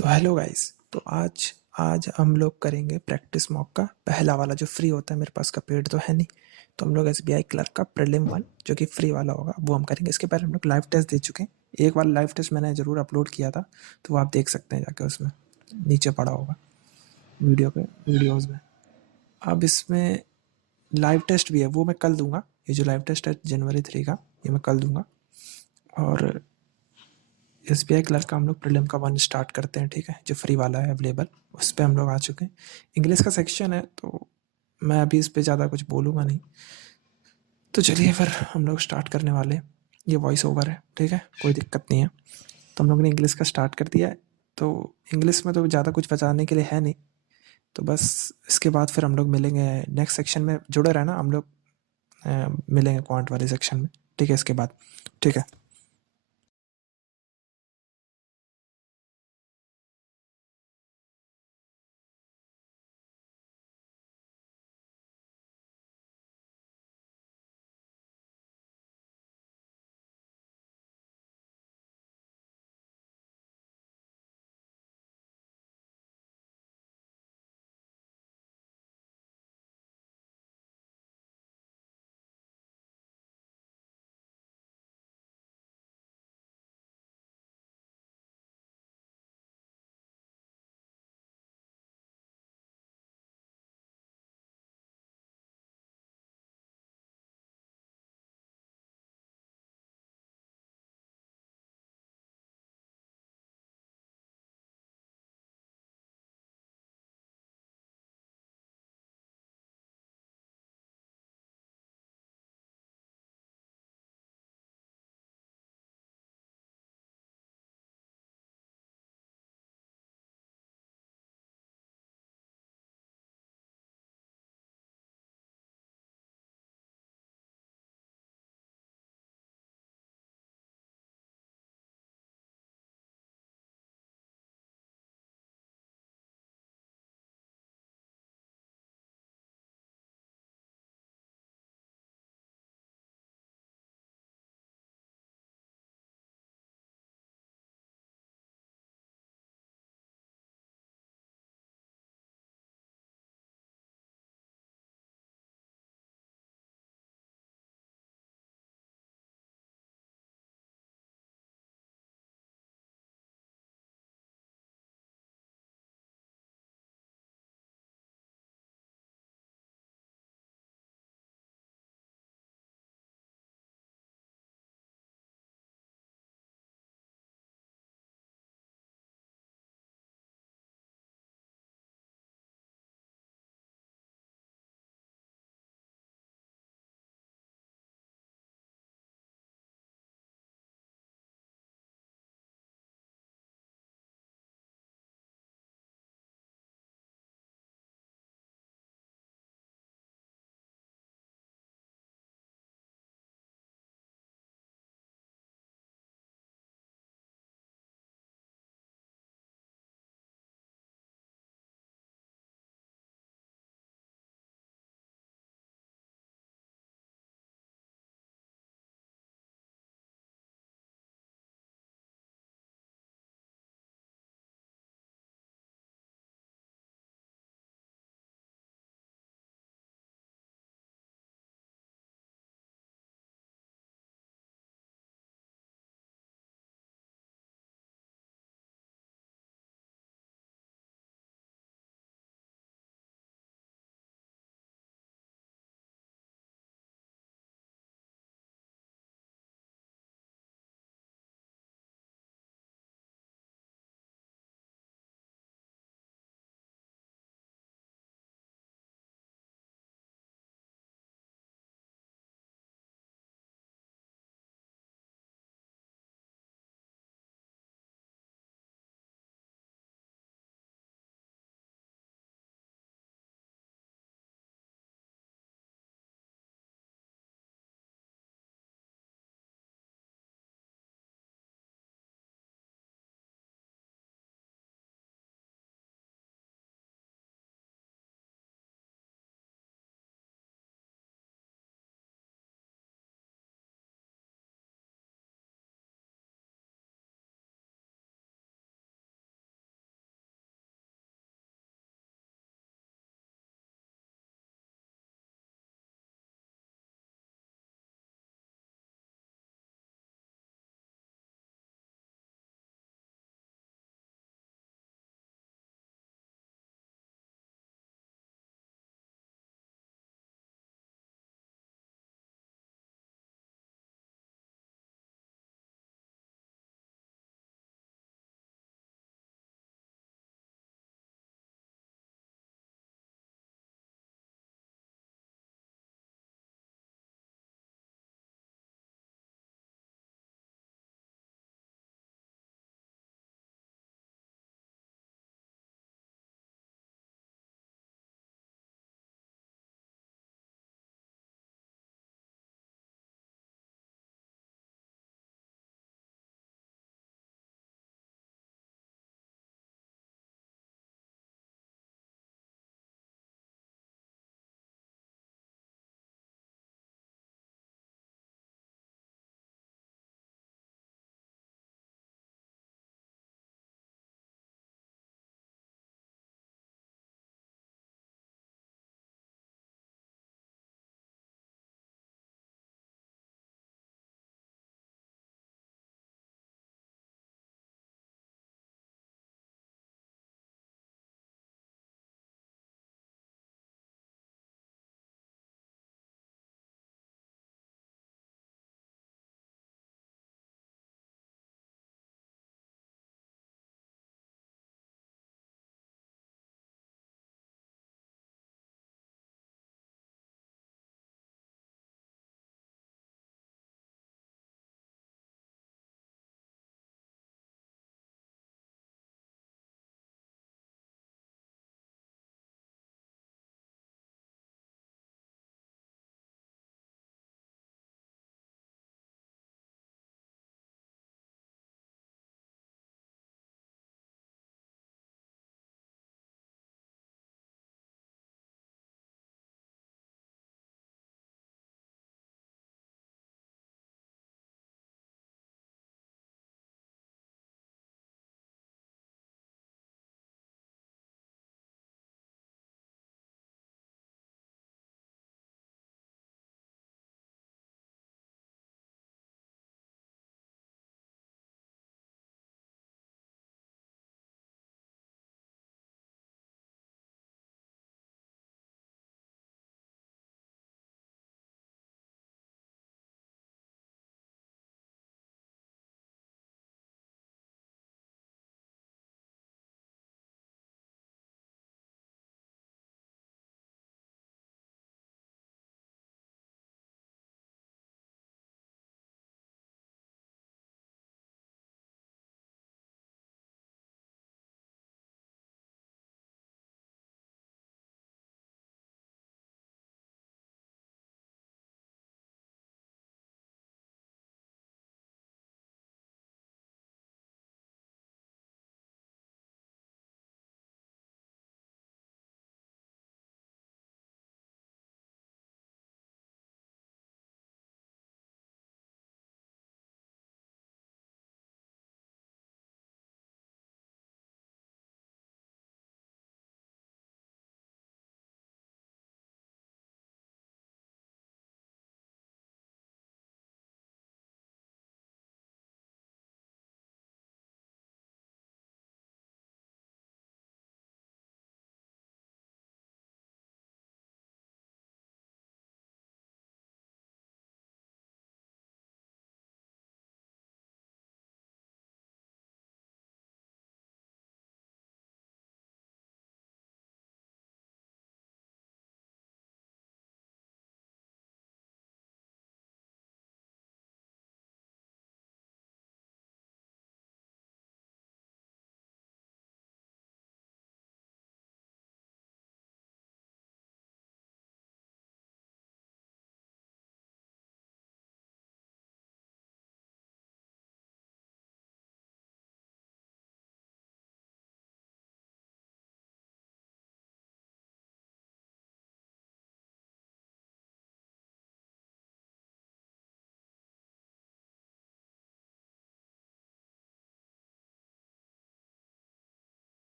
तो hello guys. तो आज आज हम लोग करेंगे प्रैक्टिस मॉक का पहला वाला जो फ्री होता है। मेरे पास का पेड तो है नहीं, तो हम लोग एसबीआई क्लर्क का प्रीलिम वन जो कि फ्री वाला होगा वो हम करेंगे। इसके पहले हम लोग लाइव टेस्ट दे चुके हैं। एक बार लाइव टेस्ट मैंने ज़रूर अपलोड किया था, तो वो आप देख सकते हैं जाके, उसमें नीचे पड़ा होगा वीडियोज़ में। अब इसमें लाइव टेस्ट भी है, वो मैं कल दूंगा। ये जो लाइव टेस्ट है जनवरी 3 का, ये मैं कल दूंगा। और एसबीआई क्लर्क का हम लोग प्रीलिम का वन स्टार्ट करते हैं, ठीक है, जो फ्री वाला है अवेलेबल, उस पर हम लोग आ चुके हैं। इंग्लिश का सेक्शन है, तो मैं अभी इस पर ज़्यादा कुछ बोलूँगा नहीं। तो चलिए फिर हम लोग स्टार्ट करने वाले हैं। ये वॉइस ओवर है, ठीक है, कोई दिक्कत नहीं है। तो हम लोगों ने इंग्लिश का स्टार्ट कर दिया है। तो इंग्लिश में तो ज़्यादा कुछ बताने के लिए है नहीं, तो बस इसके बाद फिर हम लोग मिलेंगे नेक्स्ट सेक्शन में। जुड़े रहना, हम लोग मिलेंगे क्वांट वाले सेक्शन में, ठीक है, इसके बाद। ठीक है।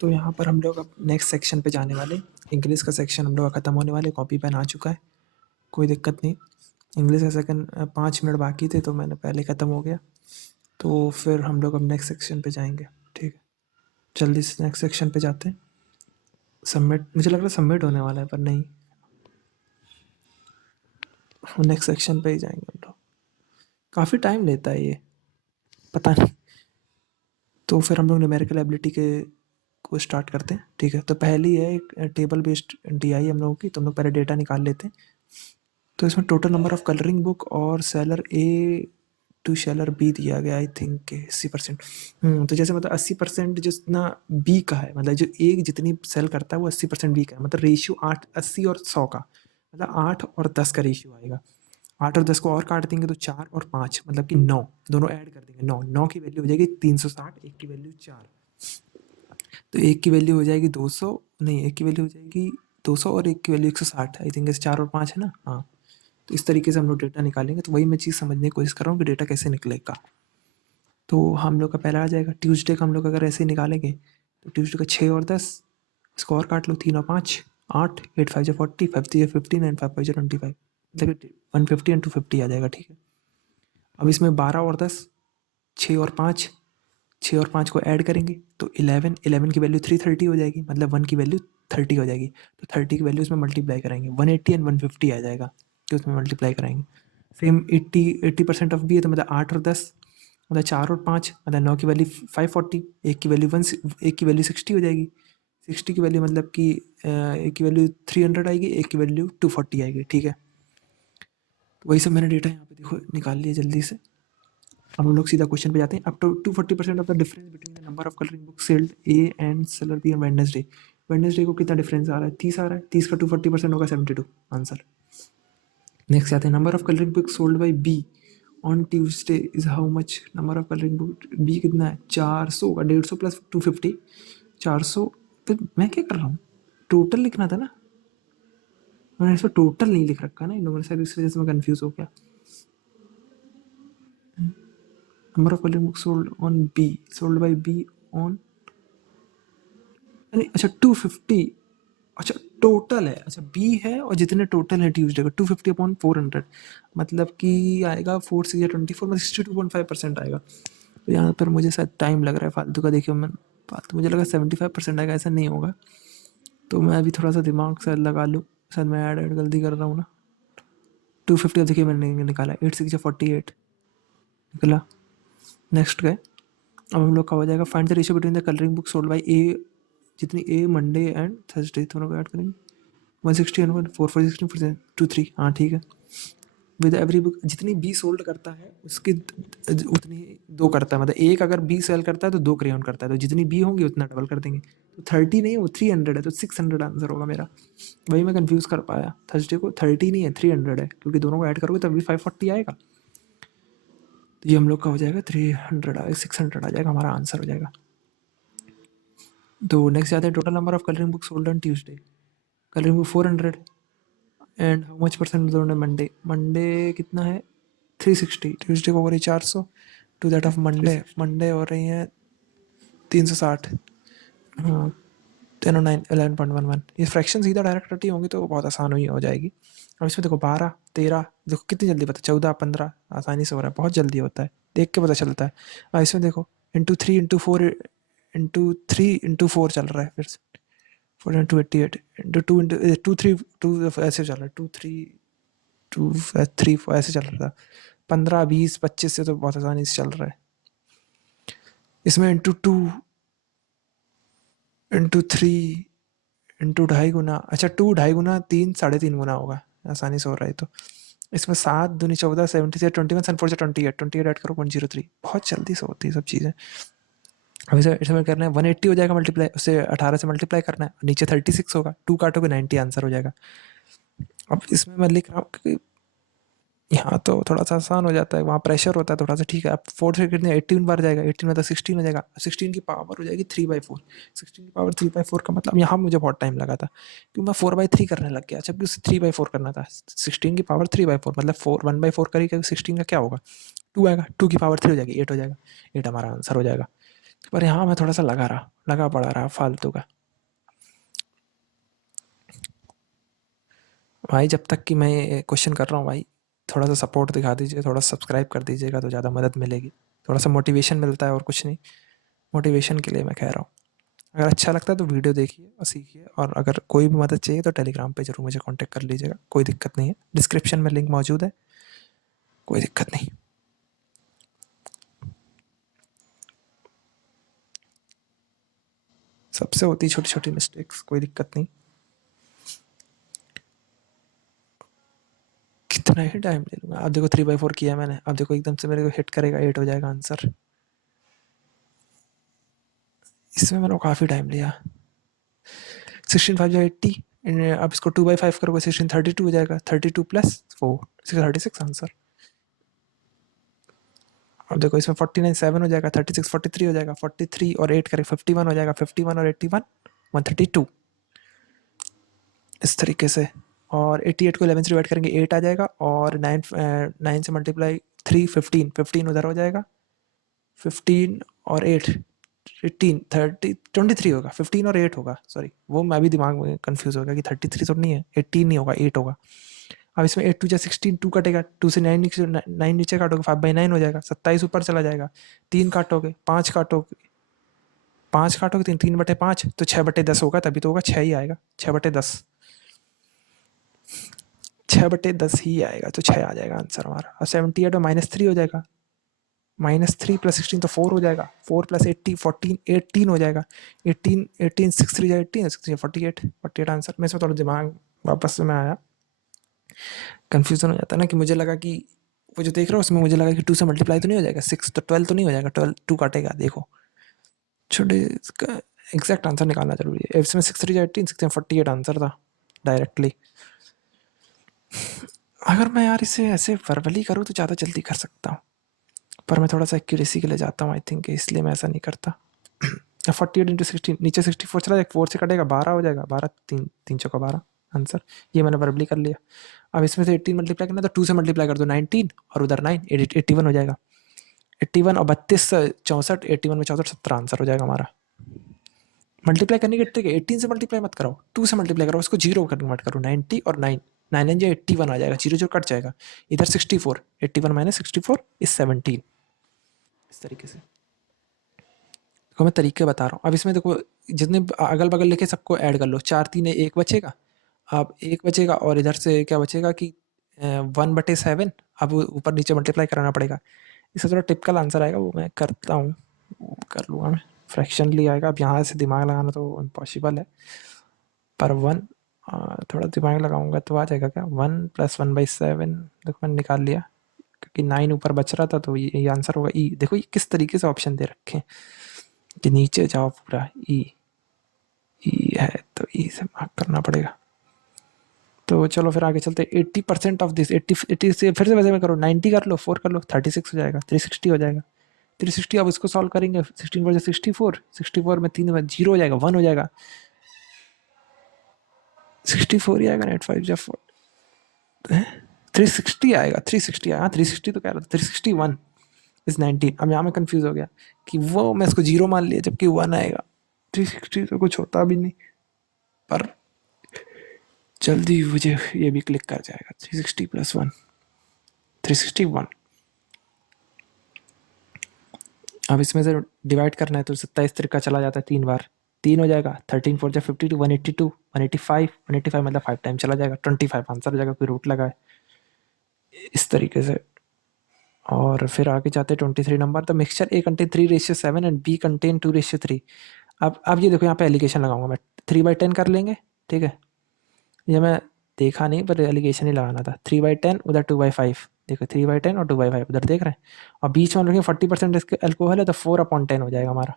तो यहाँ पर हम लोग अब नेक्स्ट सेक्शन पे जाने वाले। इंग्लिश का सेक्शन हम लोग का ख़त्म होने वाले, कॉपी पेन आ चुका है, कोई दिक्कत नहीं। इंग्लिश का सेकंड 5 मिनट बाकी थे तो मैंने पहले ख़त्म हो गया, तो फिर हम लोग अब नेक्स्ट सेक्शन पे जाएंगे। ठीक है, जल्दी से नेक्स्ट सेक्शन पे जाते हैं। सबमिट, मुझे लग रहा है सबमिट होने वाला है, पर नहीं, नेक्स्ट सेक्शन पे ही जाएंगे हम लोग। काफ़ी टाइम लेता है ये, पता नहीं। तो फिर हम लोग न्यूमेरिकल एबिलिटी के को स्टार्ट करते हैं। ठीक है, तो पहली है एक टेबल बेस्ड DI हम लोगों की, तो हम लोग पहले डेटा निकाल लेते हैं। तो इसमें total number of colouring book और seller A to seller B दिया गया, आई थिंक 80%। तो जैसे मतलब 80% जितना बी का है, मतलब जो ए जितनी सेल करता है वो 80% बी का है, मतलब रेशियो 8, 80 और 100 का, मतलब 8 और 10 का रेशियो आएगा। 8 और 10 को और काट देंगे तो 4 और 5, मतलब कि 9, दोनों ऐड कर देंगे। 9 की वैल्यू हो जाएगी 360, एक की वैल्यू 4, तो एक की वैल्यू हो जाएगी 200, नहीं, एक की वैल्यू हो जाएगी 200 और एक की वैल्यू 160, आई थिंक 4 और 5 है ना। हाँ, तो इस तरीके से हम लोग डेटा निकालेंगे। तो वही मैं चीज़ समझने की कोशिश कर रहा हूँ कि डेटा कैसे निकलेगा। तो हम लोग का पहला आ जाएगा ट्यूसडे का। हम लोग अगर ऐसे ही निकालेंगे तो ट्यूसडे का 6 और 10, स्कोर काट लो, 3 और 5 8, 8 5 40, 5 3 15 एंड 5 5 25, मतलब 150 एंड 250 आ जाएगा। ठीक है, अब इसमें 12 और 10, 6 और 5, 6 और 5 को ऐड करेंगे तो 11, 11 की वैल्यू 330 हो जाएगी, मतलब 1 की वैल्यू 30 हो जाएगी। तो 30 की वैल्यू उसमें मल्टीप्लाई कराएंगे, 180 एंड 150 आ जाएगा, तो उसमें मल्टीप्लाई कराएंगे। सेम 80% ऑफ बी है, तो मतलब 8 और 10, मतलब 4 और 5, मतलब 9 की वैल्यू 540, एक की वैल्यू 1, एक की वैल्यू 60 हो जाएगी। 60 की वैल्यू मतलब कि एक की वैल्यू 300 आएगी, एक की वैल्यू 240 आएगी। ठीक है, तो वही सब मैंने डेटा यहाँ पे देखो निकाल लिया जल्दी से। अब हम लोग सीधा क्वेश्चन पे जाते हैं। Up to 240% of the difference between the number of colouring book sold A and seller B on Wednesday. Wednesday को कितना डिफरेंस आ रहा है? 30 आ रहा है, 30 का 240% होगा 72, आंसर। नेक्स्ट आते हैं, number of colouring book sold by B on Tuesday is how much. Number of colouring book B कितना है? 400 का 150 प्लस 250, 400। फिर मैं क्या कर रहा हूँ, टोटल लिखना था ना, मैंने इसमें टोटल नहीं लिख रखा ना इन लोगों ने, शायद इस वजह से मैं कंफ्यूज हो गया। Number of colouring book sold on B, sold by B on, नहीं अच्छा 250, अच्छा टोटल है, अच्छा बी है और जितने टोटल है ट्यूसडे का 250 अपॉन 400, मतलब कि आएगा 4 6 24, मतलब 62.5% आएगा। तो यहाँ पर मुझे शायद टाइम लग रहा है फालतू का, देखिए मैं फालतू, मुझे लगा 75% आएगा, ऐसा नहीं होगा। तो मैं अभी थोड़ा सा दिमाग शायद लगा लूँ, शायद मैं ऐड गलती कर रहा हूँ ना। 250 देखिए मैंने निकाला, 8 6 48 निकला। नेक्स्ट गए, अब हम लोग का हो जाएगा find the ratio between the colouring book sold by A, जितनी ए मंडे एंड थर्सडे दोनों को ऐड करेंगे, 160 एंड 4 4 16 2 3, हाँ ठीक है। विद एवरी बुक, जितनी बी सोल्ड करता है उसकी उतनी दो करता है, मतलब एक अगर बी सेल करता है तो 2 क्रेयॉन करता है, तो जितनी बी होंगी उतना डबल कर देंगे। तो 30 नहीं है वो 300 है, तो 600 आंसर होगा मेरा। वही मैं कंफ्यूज कर पाया, थर्सडे को 30 नहीं है 300 है, क्योंकि दोनों को ऐड करोगे तभी 540 आएगा। तो ये हम लोग का हो जाएगा 300 आएगा, 600 आ जाएगा, हमारा आंसर हो जाएगा। तो नेक्स्ट आते हैं, total number of colouring book sold on Tuesday. Colouring book 400 and how much percent दोनों मंडे, मंडे कितना है 360, ट्यूसडे को हो रही 400, to that of Monday, Monday हो रही है 360, हाँ 10 और 9 11.11। ये फ्रैक्शन सीधा डायरेक्ट रटी होंगी तो बहुत आसान हुई हो जाएगी। अब इसमें देखो 12 13, देखो कितनी जल्दी पता, 14 15 आसानी से हो रहा है, बहुत जल्दी होता है, देख के पता चलता है। अब इसमें देखो इंटू 3 इंटू 4 इंटू 3 इंटू 4 चल रहा है, फिर 4 इंटू 88 इंटू 2 इंटू 2 3 2 ऐसे चल रहा है, 2 3 2 3 4 ऐसे चल रहा था। 15 20 25 से तो बहुत आसानी से चल रहा है। इसमें इंटू 2 इंटू 3 इंटू 2.5 गुना, अच्छा 2 2.5 गुना 3 3.5 गुना होगा, आसानी से हो रहा है। तो इसमें 7 दूनी 14 70 से 21 सन 4 से 28 ऐड करो 103, बहुत जल्दी से होती है सब चीज़ें। अब इसे इसमें करना है 180 हो जाएगा मल्टीप्लाई, उसे 18 से मल्टीप्लाई करना है, नीचे 36 होगा, 2 काटोगे 90 आंसर हो जाएगा। अब इसमें मैं लिख रहा हूँ कि यहाँ तो थोड़ा सा आसान हो जाता है, वहाँ प्रेशर होता है थोड़ा सा। ठीक है, अब 4 से कितने 18 बार जाएगा, 18 में तो 16 हो जाएगा, 16 की पावर हो जाएगी 3/4, 16 की पावर 3/4 का मतलब यहाँ मुझे बहुत टाइम लगा था क्योंकि मैं 4/3 करने लग गया, जबकि उसे 3/4 करना था। 16 की पावर 3/4 मतलब 1/4 करेगा, 16 का क्या होगा 2 आएगा, 2 की पावर 3 हो जाएगी 8 हो जाएगा, 8 हमारा आंसर हो जाएगा। पर यहाँ मैं थोड़ा सा लगा पड़ा रहा फालतू का। भाई जब तक कि मैं क्वेश्चन कर रहा हूँ भाई, थोड़ा सा सपोर्ट दिखा दीजिए, थोड़ा सब्सक्राइब कर दीजिएगा तो ज़्यादा मदद मिलेगी। थोड़ा सा मोटिवेशन मिलता है और कुछ नहीं, मोटिवेशन के लिए मैं कह रहा हूँ। अगर अच्छा लगता है तो वीडियो देखिए और सीखिए, और अगर कोई भी मदद चाहिए तो टेलीग्राम पे ज़रूर मुझे कांटेक्ट कर लीजिएगा, कोई दिक्कत नहीं है। डिस्क्रिप्शन में लिंक मौजूद है, कोई दिक्कत नहीं। सबसे होती छोटी छोटी मिस्टेक्स, कोई दिक्कत नहीं। कितना ही टाइम ले लूँगा। अब देखो 3/4 किया मैंने, अब देखो एकदम से मेरे को हिट करेगा 8 हो जाएगा आंसर। इसमें मैंने काफ़ी टाइम लिया। 16 5 जा 80, अब इसको 2/5 करोगे 16 32 हो जाएगा, 32 प्लस 4 36 आंसर। अब देखो इसमें 49 7 हो जाएगा, 36 43 हो जाएगा, 43 और 8 करें 51 हो जाएगा, 51 और 81 132, इस तरीके से। और 88 को 11 से डिवाइड करेंगे 8 आ जाएगा, और 9 से मल्टीप्लाई 3 15 15 उधर हो जाएगा, 15 और 8 18 30 23 होगा, 15 और 8 होगा, सॉरी वो मैं भी दिमाग में कंफ्यूज हो गया कि 33 तो नहीं है, 18 नहीं होगा, 8 होगा। अब इसमें 8 2 जा 16, 2 कटेगा, 2 से 9 नीचे काटोगे 5/9 हो जाएगा, 27 ऊपर चला जाएगा, 3 काटोगे 5 काटोगे 5 काटोगे 3 3/5 तो 6/10 होगा, तभी तो होगा 6 ही आएगा, 6/10 6/10 ही आएगा, तो 6 आ जाएगा आंसर हमारा। अब 78 और -3 हो जाएगा, -3 + 16 तो 4 हो जाएगा, 4 + 80 14 18 हो जाएगा, 18 18 6 3 18 6 3 48 48 आंसर। मैं इसमें थोड़ा दिमाग वापस से मैं आया, कन्फ्यूजन हो जाता है ना, कि मुझे लगा कि वो जो देख रहा हूँ उसमें मुझे लगा कि 2 से मल्टीप्लाई तो नहीं हो जाएगा, 6 तो 12 तो नहीं हो जाएगा, 12 2 काटेगा, देखो छोटे, इसका एग्जैक्ट आंसर निकालना जरूरी है। इसमें 6 3 18 6 48 आंसर था डायरेक्टली। अगर मैं यार इसे ऐसे वर्बली करूँ तो ज़्यादा जल्दी कर सकता हूँ, पर मैं थोड़ा सा एक्यूरेसी के लिए जाता हूँ आई थिंक, इसलिए मैं ऐसा नहीं करता। 48 × 16 नीचे 64 चला जाएगा, 4 से कटेगा 12 हो जाएगा, 12 3 3 चौका 12 आंसर। ये मैंने वर्बली कर लिया। अब इसमें से 18 मल्टीप्लाई करना, तो 2 से मल्टीप्लाई कर दो 19 और उधर 9 81 हो जाएगा, 81 और 32 64, 81 में 64 17 आंसर हो जाएगा हमारा। मल्टीप्लाई करने के ट्रिक है, 18 से मल्टीप्लाई मत कराओ, 2 से मल्टीप्लाई करो, उसको जीरो कन्वर्ट करो, 90 और 9 9 9 81 आ जाएगा, जीरो जो कट जाएगा, इधर 64 81 - 64 इज 17, इस तरीके से। देखो मैं तरीके बता रहा हूँ। अब इसमें देखो जितने अगल बगल लिखे सबको ऐड कर लो, 4 3 1 बचेगा, अब 1 बचेगा और इधर से क्या बचेगा कि 1/7, अब ऊपर नीचे मल्टीप्लाई कराना पड़ेगा। इससे थोड़ा टिपिकल आंसर आएगा, वो मैं करता हूँ, कर लूँगा मैं, फ्रैक्शनली आएगा। अब यहाँ से दिमाग लगाना तो इम्पॉसिबल है, पर 1 थोड़ा दिमाग लगाऊंगा तो आ जाएगा क्या, 1 + 1/7, देखो मैंने निकाल लिया, क्योंकि 9 ऊपर बच रहा था तो ये आंसर होगा ई। देखो ये किस तरीके से ऑप्शन दे रखे हैं कि नीचे जाओ पूरा, ई ई है तो ई से मार्क करना पड़ेगा। तो चलो फिर आगे चलते, 80% ऑफ दिस 80 से फिर से वैसे में करो, 90 कर लो, 4 कर लो, 36 हो जाएगा, 360 हो जाएगा, 360। अब इसको सॉल्व करेंगे, 16 × 64, 64 में 3 में 0 हो जाएगा, 1 हो जाएगा, 64 ही आएगा ना, 8 5 जा 360 आएगा, 360 आएगा, 360 तो कह रहा था, 361 इज 19। अब यहाँ में कंफ्यूज हो गया कि वो मैं इसको 0 मान लिया, जबकि 1 आएगा, 360 तो कुछ होता भी नहीं, पर जल्दी मुझे ये भी क्लिक कर जाएगा, 360 + 1 361। अब इसमें से डिवाइड करना है तो 27 तरीका चला जाता है 3 बार, 3 हो जाएगा, 13 4 जा 52, 182 185 185 मतलब 5 टाइम चला जाएगा, 25 आंसर हो जाएगा, कोई रूट लगा है, इस तरीके से। और फिर आगे जाते हैं 23 number, the mixture A contain 3:7 and B contain 2:3। अब ये देखो यहाँ पे एलिगेशन लगाऊंगा मैं, 3/10 कर लेंगे, ठीक है, ये मैं देखा नहीं पर एलिगेशन ही लगाना था, 3/10 उधर 2/5, देखो 3/10 और 2/5 उधर देख रहे हैं, और बीच में हम लोग 40% इसके अल्कोहल है तो 4/10 हो जाएगा हमारा।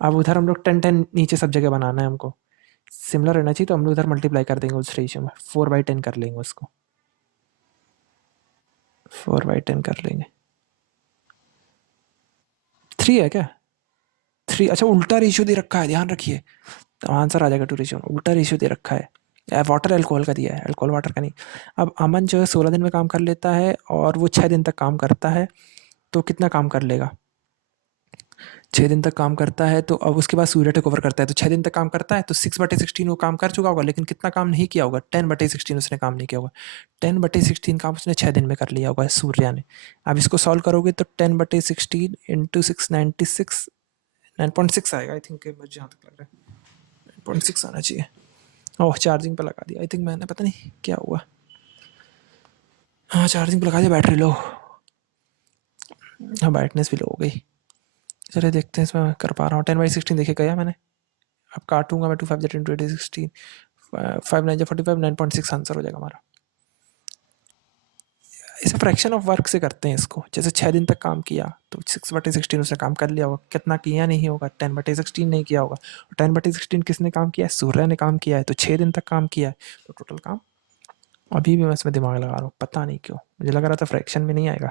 अब उधर हम लोग 10 10 नीचे सब जगह बनाना है हमको, सिमिलर रहना चाहिए, तो हम लोग उधर मल्टीप्लाई कर देंगे उस रेशियो में, 4/10 कर लेंगे उसको, 4/10 कर लेंगे। 3 है क्या, 3, अच्छा उल्टा रेशियो दे रखा है, ध्यान रखिए, तो आंसर आ जाएगा 2:1, उल्टा रेशियो दे रखा है, वाटर एल्कोहल का दिया है, अल्कोहल वाटर का नहीं। अब अमन जो है 16 दिन में काम कर लेता है और वो 6 दिन तक काम करता है, तो कितना काम कर लेगा, 6 दिन तक काम करता है तो अब उसके बाद सूर्य टेक ओवर करता है, तो 6 दिन तक काम करता है तो 6/16 वो काम कर चुका होगा, लेकिन कितना काम नहीं किया होगा, 10/16 उसने काम नहीं किया होगा। 10/16 काम उसने 6 दिन में कर लिया होगा सूर्या ने। अब इसको सॉल्व करोगे तो 10/16 इंटू 696 9.6 आएगा आई थिंक, मुझे जहाँ तक लग रहा है 9.6 आना चाहिए। ओह चार्जिंग पे लगा दिया आई थिंक मैंने, पता नहीं क्या हुआ। हाँ चार्जिंग पे लगा दिया, बैटरी लो, हाँ ब्राइटनेस भी लो हो गई। चलिए देखते हैं इसमें मैं कर पा रहा हूँ। 10/16 देखिए गया मैंने, अब काटूंगा मैं 2 5 इंटू 16 5 9 45 9.6 आंसर हो जाएगा हमारा। इसे फ्रैक्शन ऑफ वर्क से करते हैं इसको, जैसे 6 दिन तक काम किया तो 6/16 उसने काम कर लिया होगा, कितना किया नहीं होगा, 10/16 नहीं किया होगा। 10/16 किसने काम किया है, सूर्य ने काम किया है, तो 6 दिन तक काम किया है, तो टोटल काम। अभी भी मैं इसमें दिमाग लगा रहा हूँ, पता नहीं क्यों मुझे लग रहा था फ्रैक्शन में नहीं आएगा।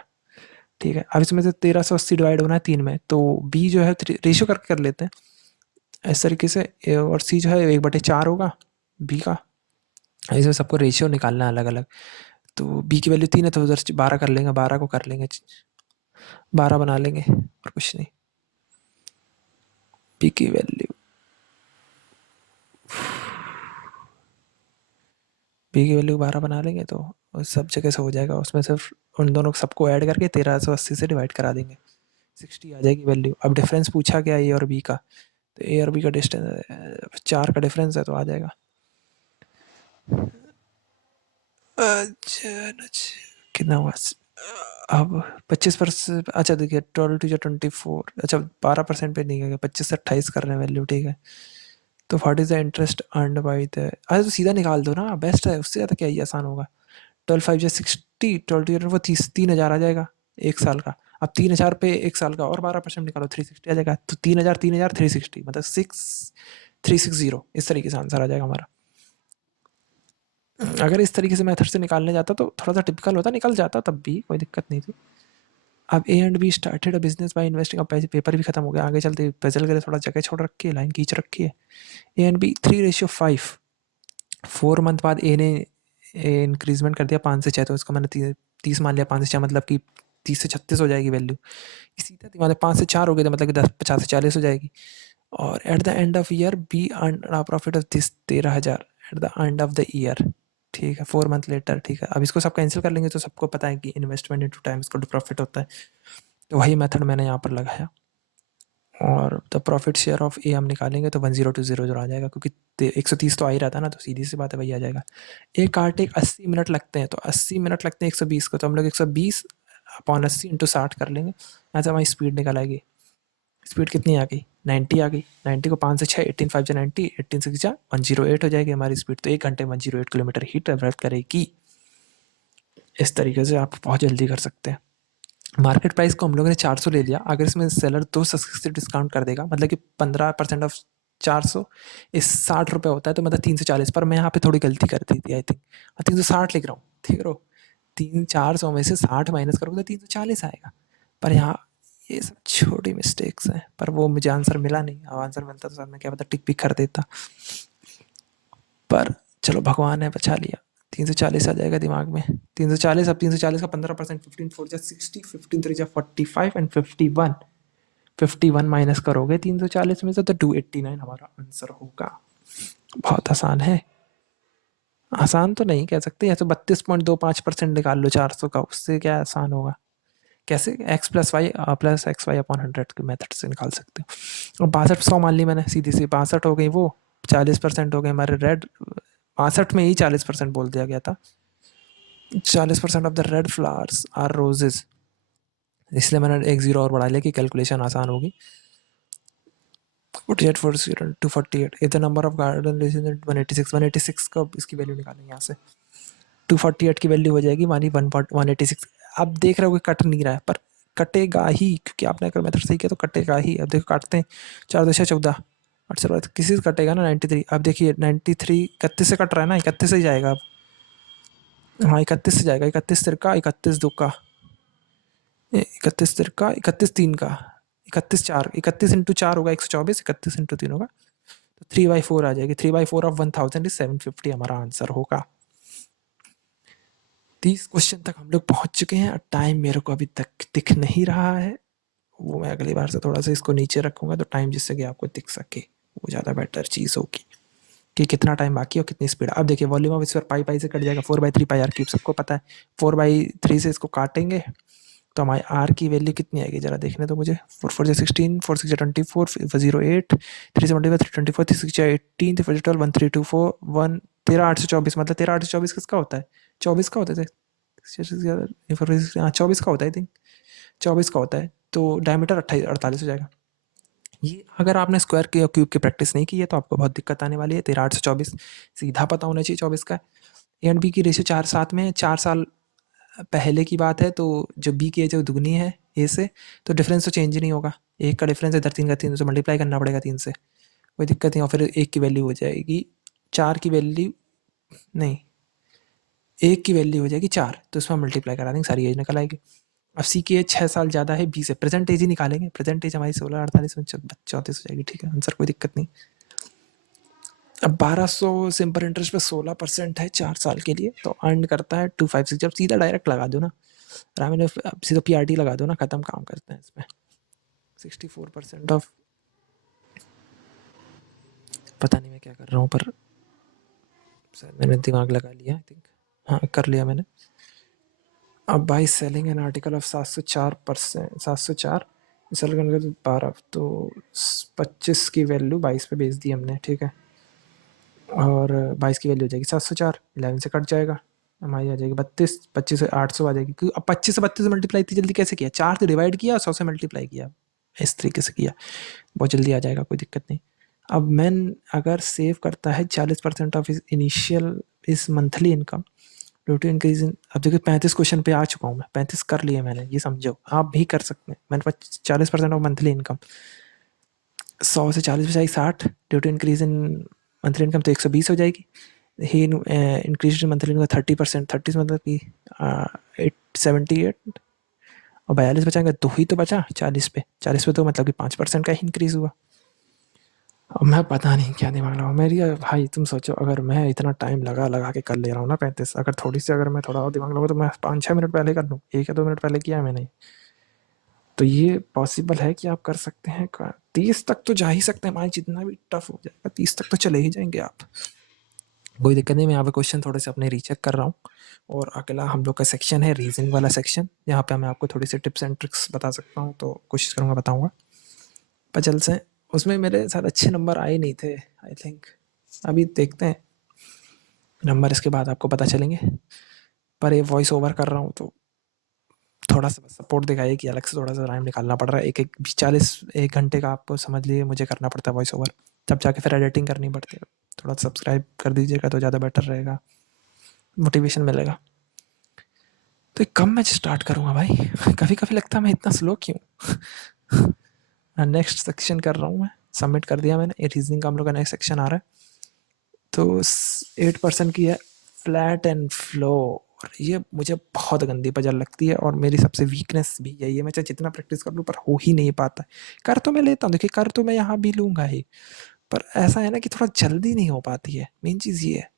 ठीक है, अब इसमें से 1380 डिवाइड होना है 3 में, तो बी जो है रेशियो करके कर लेते हैं इस तरीके से, और सी जो है 1/4 होगा बी का। इसमें सबको रेशियो निकालना है अलग अलग, तो बी की वैल्यू 3 है तो उधर 12 कर लेंगे, 12 को कर लेंगे 12 बना लेंगे और कुछ नहीं। बी की वैल्यू बी की वैल्यू 12 बना लेंगे तो सब जगह से हो जाएगा, उसमें सिर्फ उन दोनों सबको ऐड करके 1380 से डिवाइड करा देंगे, 60 आ जाएगी वैल्यू। अब डिफरेंस पूछा गया ए और बी का, तो ए और बी का डिस्टेंस 4 का डिफरेंस है तो आ जाएगा। अच्छा कितना हुआ अब 25%, अच्छा देखिए 12 to 24, अच्छा 12% पे नहीं गया, 25 से 28 कर रहे हैं वैल्यू, ठीक है। तो what is the interest earned by the, अरे तो सीधा निकाल दो ना, बेस्ट है, उससे ज़्यादा क्या ही आसान होगा। 12 5 60, 12 वो 3,000 आ जाएगा एक साल का। अब 3,000 पे एक साल का और 12% निकालो, 360 आ जाएगा, तो 3,000 3,000 360 मतलब 6,360 इस तरीके से आंसर आ जाएगा हमारा। अगर इस तरीके से मेथड से निकालने जाता तो थोड़ा सा टिपिकल होता, निकल जाता तब भी कोई दिक्कत नहीं थी। अब A and be started a business by investing, अब पेपर भी खत्म हो गया, आगे चलते पजल के लिए थोड़ा जगह छोड़ रखी है, लाइन खींच रखी है। ए एंड बी 3:5, 4 मंथ बाद ए ने इंक्रीजमेंट कर दिया 5 से 6, तो इसको मैंने 30 मान लिया, 5 से 6 मतलब कि 30 से 36 हो जाएगी वैल्यू। सीधा दिमाग 5 से 4 हो गए तो मतलब कि 10 50 से 40 हो जाएगी। और at the end of year be earn profit of this 13,000 at the end of the year, ठीक है 4 मंथ लेटर, ठीक है। अब इसको सब कैंसिल कर लेंगे तो सबको पता है कि इन्वेस्टमेंट इनटू टाइम इसको प्रॉफिट होता है, तो वही मेथड मैंने यहाँ पर लगाया। और द प्रॉफिट शेयर ऑफ ए हम निकालेंगे तो 10,200 आ जाएगा, क्योंकि 130 तो आ ही रहा था ना, तो सीधी सी बात है वही आ जाएगा। एक कार्ट एक 80 मिनट लगते हैं, तो 80 मिनट लगते हैं 120 को, तो हम लोग 120 अपॉन 80 इंटू 60 कर लेंगे, यहाँ से हमारी स्पीड निकल आएगी। स्पीड कितनी आ गई, 90 आ गई। 90 को 5 से 6, 18 5 90, 18 6 108 हो जाएगी हमारी स्पीड, तो 1 घंटे में 108 किलोमीटर ही ट्रेवल करेगी। इस तरीके से आप बहुत जल्दी कर सकते हैं। मार्केट प्राइस को हम लोगों ने 400 ले लिया, अगर इसमें सेलर 200 से डिस्काउंट कर देगा, मतलब कि 15% ऑफ 400 इस 60 रुपये होता है, तो मतलब 340, पर मैं यहाँ पे थोड़ी गलती कर दी थी आई थिंक, 360 लिख रहा हूँ, ठीक है। 400 में से 60 माइनस करोगे तो 340 आएगा, पर यहाँ ये सब छोटी मिस्टेक्स हैं, पर वो मुझे आंसर मिला नहीं, अब आंसर मिलता तो सर मैं क्या पता टिक पिक कर देता, पर चलो भगवान ने बचा लिया। 340 आ जाएगा दिमाग में, 340। अब 340 का 15%, 15 4 60, 15 3 45 एंड 51, 51 माइनस करोगे 340 में से तो 289 हमारा आंसर होगा। बहुत आसान है, आसान तो नहीं कह सकते, या तो 32.25% निकाल लो 400 का, उससे क्या आसान होगा। कैसे, x plus y plus x y upon 100 के मेथड से निकाल सकते हो। और 6200 मान ली मैंने, सीधी सी 62 हो गई, वो 40% हो गए हमारे रेड, 62 में ही 40% बोल दिया गया था। 40% of the red flowers are roses, इसलिए मैंने एक जीरो और बढ़ा लिया कि कैलकुलेशन आसान होगी। 48 4 248, if the number of garden 186, 186 का इसकी वैल्यू निकालेंगे यहाँ से, 248 की वैल्यू हो जाएगी मानी 186। अब देख रहे हो कि कट नहीं रहा है, पर कटेगा ही, क्योंकि आपने अगर मेथड सही किया तो कटेगा ही। अब देखो काटते हैं, 4 2 14, 8 से किसी से कटेगा ना 93। अब देखिए 93 31 से कट रहा है ना, 31 से ही जाएगा अब, हाँ 31 से जाएगा, 31 तिरका 31 दो का 31 तिरका 31 तीन का 31 4, 31 इंटू 4 होगा 124, 31 इंटू 3 होगा तो 3/4 आ जाएगी। 3/4 ऑफ 1000 इज 750 हमारा आंसर होगा। 30 क्वेश्चन तक हम लोग पहुंच चुके हैं, टाइम मेरे को अभी तक दिख नहीं रहा है, वो मैं अगली बार से थोड़ा सा इसको नीचे रखूँगा तो टाइम जिससे कि आपको दिख सके, वो ज़्यादा बेटर चीज़ होगी कि कितना टाइम बाकी है और कितनी स्पीड। अब देखिए वॉल्यूम ऑफ स्फीयर पाई पाई से कट जाएगा, 4/3 पाई आर क्यूब, सबको पता है। 4/3 से इसको काटेंगे तो हमारी आर की वैल्यू कितनी आएगी जरा देखने दो मुझे। 4 4 जा 16, 4 6 जा 24, 0 8, 3 से 25 3 24, 3 6 जा 18, 3 4 जा 12, 1 3 2 4 1 13 8 से 24, मतलब 13 8 से 24 किसका होता है? 24 का होता है। हाँ 24 का होता है, आई थिंक 24 का होता है। तो डायमीटर 28 48 हो जाएगा। ये अगर आपने स्क्वायर की और क्यूब की प्रैक्टिस नहीं की है तो आपको बहुत दिक्कत आने वाली है। 13 8 से 24 सीधा पता होना चाहिए 24 का। ए एंड बी की रेशियो 4:7 में है। 4 साल पहले की बात है तो जो बी की एज है वो दुगनी है ए से, तो डिफरेंस तो चेंज ही नहीं होगा। एक का डिफरेंस है इधर 3 का 3 से मल्टीप्लाई करना पड़ेगा 3 से, कोई दिक्कत नहीं। और फिर एक की वैल्यू हो जाएगी 4 की वैल्यू, नहीं एक की वैल्यू हो जाएगी 4, तो इसमें मल्टीप्लाई करा देंगे सारी एज निकल आएगी। अब सी की एज 6 साल ज़्यादा है बी से, प्रेजेंट एज ही निकालेंगे। प्रेजेंट एज हमारी 16 48 34 हो जाएगी, ठीक है आंसर, कोई दिक्कत नहीं। अब 1200 सिंपल इंटरेस्ट पे 16% है 4 साल के लिए, तो अर्न करता है 256। जब सीधा डायरेक्ट लगा दो ना रामिन, अब सीधा पीआरटी लगा दो ना, खत्म काम करते हैं इसमें। 64% ऑफ, पता नहीं मैं क्या कर रहा हूँ पर शायद मैंने दिमाग लगा लिया, आई थिंक हाँ कर लिया मैंने। अब by selling an article of 704%, 704 sell करने के 12, तो 25 की वैल्यू 22 पे बेच दी हमने, ठीक है। और 22 की वैल्यू हो जाएगी 704, 11 से कट जाएगा, हमारी आ जाएगी 32, 25 से 800 आ जाएगी। क्योंकि अब 25 से 32 मल्टीप्लाई इतनी जल्दी कैसे किया? 4 से डिवाइड किया, 100 से मल्टीप्लाई किया, इस तरीके से किया, बहुत जल्दी आ जाएगा, कोई दिक्कत नहीं। अब मैन अगर सेव करता है 40% ऑफ इस इनिशियल इस monthly income due to increase in, अब देखिए 35 क्वेश्चन पे आ चुका हूँ मैं, 35 कर लिए मैंने, ये समझो आप भी कर सकते हैं। मैंने 40% ऑफ मंथली इनकम, 100 से 40 बचाई 60, due to increase in monthly income तो 120 हो जाएगी। ही इंक्रीज इन मंथली इनकम 30%, 30 मतलब कि 78, और 42 बचाएंगे, 2 ही तो बचा 40 पे, 40 पे तो मतलब कि 5% का ही इंक्रीज हुआ। अब मैं पता नहीं क्या दिमाग लगाऊँ मेरी, भाई तुम सोचो अगर मैं इतना टाइम लगा लगा के कर ले रहा हूँ ना 35, अगर थोड़ी सी अगर मैं थोड़ा और दिमाग लगाऊँ तो मैं 5-6 मिनट पहले कर लूँ, 1 या 2 मिनट पहले किया है मैंने। तो ये पॉसिबल है कि आप कर सकते हैं। 30 तक तो जा ही सकते हैं, हमारे जितना भी टफ हो जाएगा 30 तक तो चले ही जाएंगे आप, कोई दिक्कत नहीं। मैं यहाँ पे क्वेश्चन थोड़े से अपने रीचेक कर रहा हूँ। और अगला हम लोग का सेक्शन है रीजनिंग वाला सेक्शन, यहाँ पे मैं आपको थोड़ी सी टिप्स एंड ट्रिक्स बता सकता हूँ, तो कोशिश करूँगा बताऊँगा। पजल से उसमें मेरे साथ अच्छे नंबर आए नहीं थे आई थिंक, अभी देखते हैं नंबर इसके बाद आपको पता चलेंगे। पर ये वॉइस ओवर कर रहा हूँ तो थोड़ा सा सपोर्ट दिखाइए कि अलग से थोड़ा सा टाइम निकालना पड़ रहा है, एक 1 घंटे का आपको समझ लीजिए मुझे करना पड़ता है वॉइस ओवर, तब जाके फिर एडिटिंग करनी पड़ती है। थोड़ा सब्सक्राइब कर दीजिएगा तो ज़्यादा बेटर रहेगा, मोटिवेशन मिलेगा। तो एक कम मैच स्टार्ट करूँगा भाई, कभी कभी लगता है मैं इतना स्लो क्यों। नेक्स्ट सेक्शन कर रहा हूँ मैं, सबमिट कर दिया मैंने, ये रीजनिंग का हम लोग का नेक्स्ट सेक्शन आ रहा है। तो 8% की है फ्लैट एंड फ्लो, और ये मुझे बहुत गंदी पजल लगती है और मेरी सबसे वीकनेस भी यही है। मैं चाहे जितना प्रैक्टिस कर लूँ पर हो ही नहीं पाता। कर तो मैं लेता हूँ, देखिए कर तो मैं यहाँ भी लूँगा ही, पर ऐसा है ना कि थोड़ा जल्दी नहीं हो पाती है, मेन चीज़ ये है।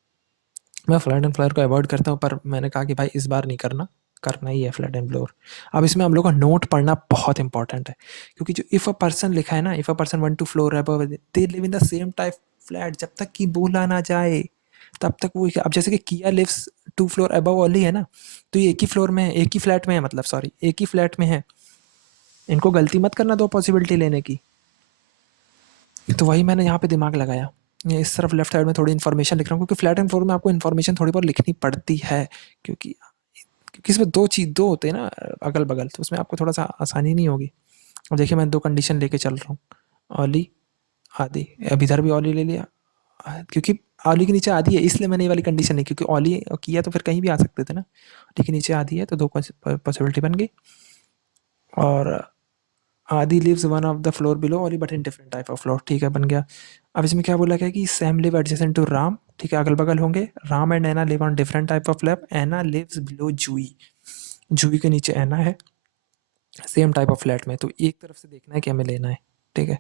मैं फ्लैट एंड फ्लोर को अवॉइड करता हूँ, पर मैंने कहा कि भाई इस बार नहीं करना, करना ही है फ्लैट एंड फ्लोर। अब इसमें हम लोग का नोट पढ़ना बहुत इंपॉर्टेंट है, क्योंकि जो इफ़ अ पर्सन लिखा है ना, if a person one two floor above they live in the same type flat, जब तक कि बोला ना जाए तब तक वो, अब जैसे कि किया लिव्स 2 फ्लोर अबव ओनली है ना, तो ये एक ही फ्लोर में है, एक ही फ्लैट में है, मतलब सॉरी एक ही फ्लैट में है। इनको गलती मत करना दो पॉसिबिलिटी लेने की। तो वही मैंने यहाँ पे दिमाग लगाया, ये इस तरफ लेफ्ट साइड में थोड़ी इन्फॉर्मेशन लिख रहा हूँ, क्योंकि फ्लैट एंड फ्लोर में आपको इन्फॉर्मेशन थोड़ी बहुत लिखनी पड़ती है, क्योंकि क्योंकि इसमें दो होते हैं ना अगल बगल, तो उसमें आपको थोड़ा सा आसानी नहीं होगी। अब देखिए मैं 2 कंडीशन लेके चल रहा हूँ, ओली आदि, अब इधर भी ओली ले लिया, क्योंकि ओली के नीचे आधी है इसलिए मैंने ये वाली कंडीशन नहीं, क्योंकि ओली किया तो फिर कहीं भी आ सकते थे ना, ओली के नीचे आधी है तो 2 पॉसिबिलिटी बन गई। और Aadi lives one of the floor below only but in different type of floor, ठीक है बन गया। अब इसमें क्या बोला गया कि Sam live adjacent to Ram, ठीक है अगल बगल होंगे। Ram and Ana live on different type of lab, Ana lives below Jui, Jui के नीचे एना है सेम टाइप ऑफ फ्लैट में, तो एक तरफ से देखना है कि हमें लेना है, ठीक है।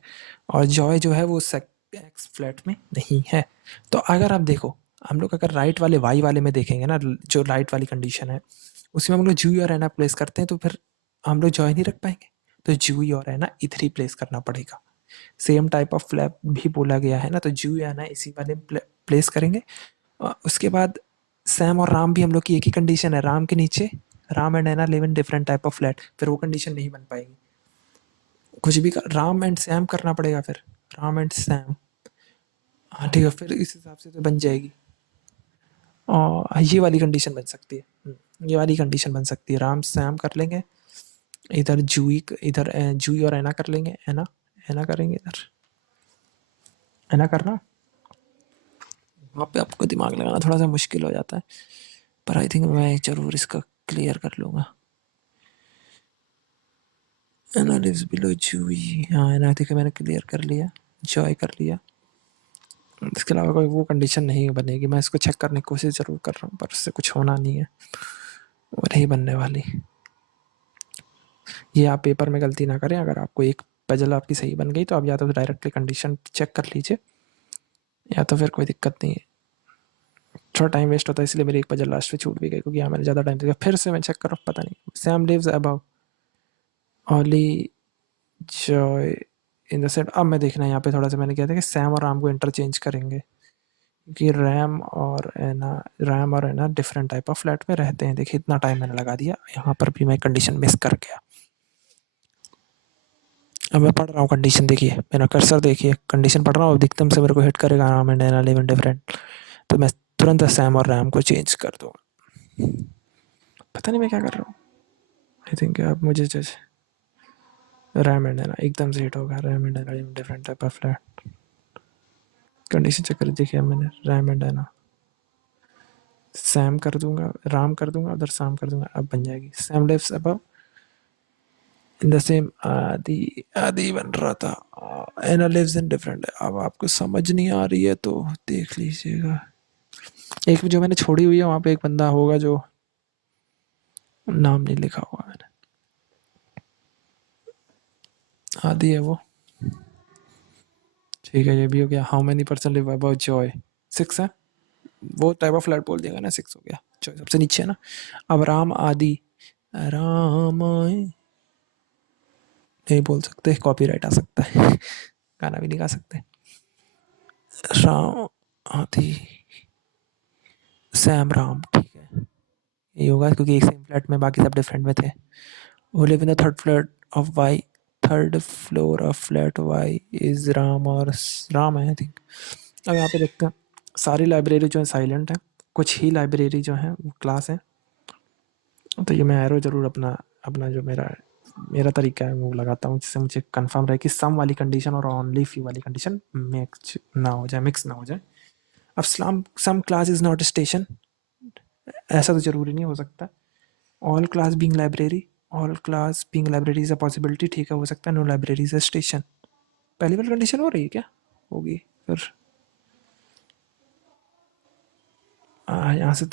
और जॉय जो है वो एक्स फ्लैट में नहीं है। तो अगर आप देखो हम लोग अगर राइट वाले वाई वाले में देखेंगे ना, जो राइट वाली कंडीशन है उसमें हम लोग जूई और एना प्लेस करते हैं, तो फिर हम लोग जॉय नहीं रख पाएंगे, तो जूई और है ना E3 प्लेस करना पड़ेगा। सेम टाइप ऑफ फ्लैप भी बोला गया है ना, तो जूई है ना इसी वाले प्लेस करेंगे। उसके बाद सैम और राम भी हम लोग की एक ही कंडीशन है, राम के नीचे Ram and Ana live in different type of flat, फिर वो कंडीशन नहीं बन पाएगी। कुछ भी राम एंड सैम करना पड़ेगा फिर, राम एंड सैम। हाँ ठीक है, फिर इस हिसाब से तो बन जाएगी। और ये वाली कंडीशन बन सकती है। ये वाली कंडीशन बन सकती है, राम सैम कर लेंगे इधर, जूई इधर जूई और एना कर लेंगे, एना एना करेंगे इधर, एना करना। वहाँ पे आपको दिमाग लगाना थोड़ा सा मुश्किल हो जाता है, पर आई थिंक मैं ज़रूर इसका क्लियर कर लूँगा। एना लिव्स बिलो जूई, हाँ एना ठीक है, मैंने क्लियर कर लिया, जॉय कर लिया। इसके अलावा कोई वो कंडीशन नहीं बनेगी, मैं इसको चेक करने की कोशिश ज़रूर कर रहा हूँ, पर उससे कुछ होना नहीं है, वो नहीं बनने वाली। ये आप पेपर में गलती ना करें, अगर आपको एक पजल आपकी सही बन गई तो आप या तो डायरेक्टली कंडीशन चेक कर लीजिए, या तो फिर कोई दिक्कत नहीं है। थोड़ा टाइम वेस्ट होता है, इसलिए मेरी एक पजल लास्ट में छूट भी गई, क्योंकि यहाँ मैंने ज़्यादा टाइम दिया, फिर से मैं चेक कर रहा हूँ, पता नहीं। Sam lives above only Joy in the set. अब मैं देखना है यहाँ पे थोड़ा सा, मैंने किया था कि सैम और राम को इंटरचेंज करेंगे, क्योंकि रैम और है ना डिफरेंट टाइप ऑफ फ्लैट में रहते हैं। देखिए इतना टाइम मैंने लगा दिया, यहाँ पर भी मैं कंडीशन मिस कर गया। अब मैं पढ़ रहा हूँ कंडीशन, देखिए मेरा कर्सर देखिए, कंडीशन पढ़ रहा हूँ, एकदम से मेरे को हिट करेगा Ram and Ana live in different, तो मैं तुरंत सैम और रैम को चेंज कर दूंगा। पता नहीं मैं क्या कर रहा हूँ। आई थिंक अब मुझे जैसे रैम एंड एना एकदम से हिट होगा, Ram and Ana live in different type of flat. Condition check कर, देखिए मैंने रैम एंड एना सैम कर दूंगा, राम कर दूंगा, उधर सैम कर दूंगा, अब बन जाएगी Sam lives above in the same. आदि आदि बन रहा था, एना लिव्स इन डिफरेंट। अब आपको समझ नहीं आ रही है तो देख लीजिएगा, एक जो मैंने छोड़ी हुई है वहाँ पे एक बंदा होगा जो नाम नहीं लिखा हुआ मैंने, आदि है वो। ठीक है, ये भी हो गया। How many person live about Joy, 6 है, वो टाइप ऑफ फ्लैट बोल देगा ना, 6 हो गया। जॉय सबसे नीचे है ना। अब राम आदि, राम नहीं बोल सकते, कॉपीराइट आ सकता है, गाना भी नहीं गा सकते। राम आदि सैम राम, ठीक है ये होगा, क्योंकि एक सेम फ्लैट में बाकी सब डिफरेंट में थे। वो live in the third flat of y, third floor of flat y is Ram, और राम है आई थिंक। अब यहाँ पे देखते हैं, सारी लाइब्रेरी जो है साइलेंट है, कुछ ही लाइब्रेरी जो है वो क्लास है। तो ये मैं एरो जरूर अपना अपना जो मेरा मेरा तरीका है वो लगाता हूँ, जिससे मुझे कंफर्म रहे कि सम वाली कंडीशन और ओनली फ्यू वाली कंडीशन मिक्स ना हो जाए। अब some class is not station, ऐसा तो जरूरी नहीं हो सकता। All class being library, all class being library is a possibility, ठीक है हो सकता है। No library is a station, पहली वाली कंडीशन हो रही है क्या, होगी फिर। यहाँ से